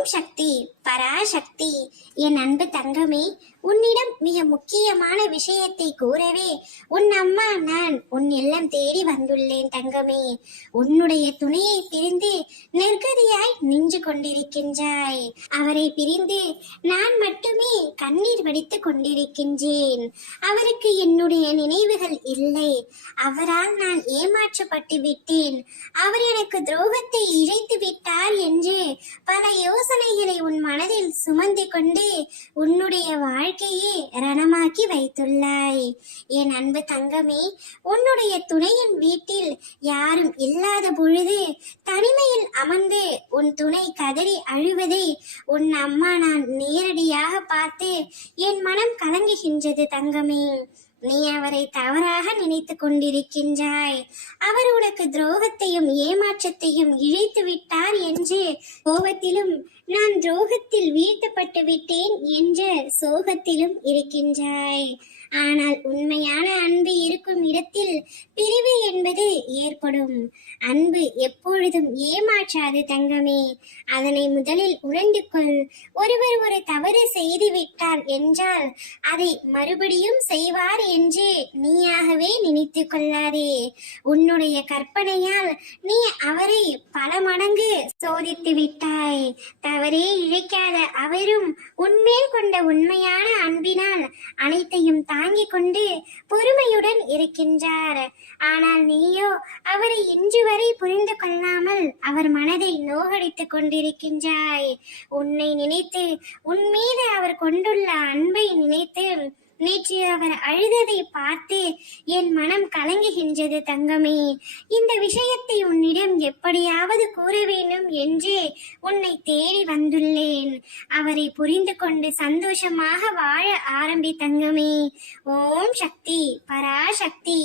ஓம் சக்தி பராசக்தி. என் அன்பு தங்கமே, உன்னிடம் மிக முக்கியமான விஷயத்தை கூறவே உன் அம்மா நான் உன் இல்லம் தேடி வந்துள்ளேன் தங்கமே. உன்னுடைய துணையை பிரிந்து நிர்கதியாய் நின்று கொண்டிருக்கின்றாய். அவரை பிரிந்து நான் மட்டுமே கண்ணீர் வடித்துக் கொண்டிருக்கின்றேன். அவருக்கு என்னுடைய நினைவுகள் இல்லை. அவரால் நான் ஏமாற்றப்பட்டு விட்டேன். அவர் எனக்கு துரோகத்தை இழைத்து விட்டார் என்று பல யோசனைகளை உன் மனதில் சுமந்து கொண்டு உன்னுடைய வாழ்க்கையே ரணமாக்கி வைத்துள்ளாய். என் அன்பு தங்கமே, உன்னுடைய துணையின் வீட்டில் யாரும் இல்லாத பொழுது தனிமையில் அமர்ந்து உன் துணை கதறி அழுவதை உன் அம்மா நான் நேரடியாக பார்த்து என் மனம் கலங்குகின்றது தங்கமே. நீ அவரை தவறாக நினைத்து கொண்டிருக்கின்றாய். அவர் உனக்கு துரோகத்தையும் ஏமாற்றத்தையும் இழைத்து விட்டார் என்று கோபத்திலும் நான் துரோகத்தில் வீழ்த்தப்பட்டு விட்டேன் என்ற சோகத்திலும் இருக்கின்றாய். ஆனால் உண்மையான அன்பு இருக்கும் இடத்தில் பிரிவு என்பது ஏற்படும். அன்பு எப்பொழுதும் ஏமாற்றாது தங்கமே. அதனை முதலில் உணர்ந்து கொள். ஒருவர் ஒரு தவறு செய்து விட்டார் என்றால் அதை மறுபடியும் செய்வார் என்று நீயாகவே நினைத்து கொள்ளாதே. உன்னுடைய கற்பனையால் நீ அவரை பல மடங்கு சோதித்து விட்டாய். தவறே இழைக்காத அவரும் உன்மேல் கொண்ட உண்மையான அன்பினால் அனைத்தையும் தாங்கிக் கொண்டு பொறுமையுடன் இருக்கின்றார். ஆனால் நீயோ அவரை இன்று வரை புரிந்து கொள்ளாமல் அவர் மனதை நோகடித்துக் கொண்டிருக்கின்றாய். உன்னை நினைத்து, உன் மீது அவர் கொண்டுள்ள அன்பை நினைத்து நேற்று அவர் அழுததை பார்த்து என் மனம் கலங்குகின்றது தங்கமே. இந்த விஷயத்தை உன்னிடம் எப்படியாவது கூற வேண்டும் என்று உன்னை தேடி வந்துள்ளேன். அவரை புரிந்து கொண்டு சந்தோஷமாக வாழ ஆரம்பி தங்கமே. ஓம் சக்தி பராசக்தி.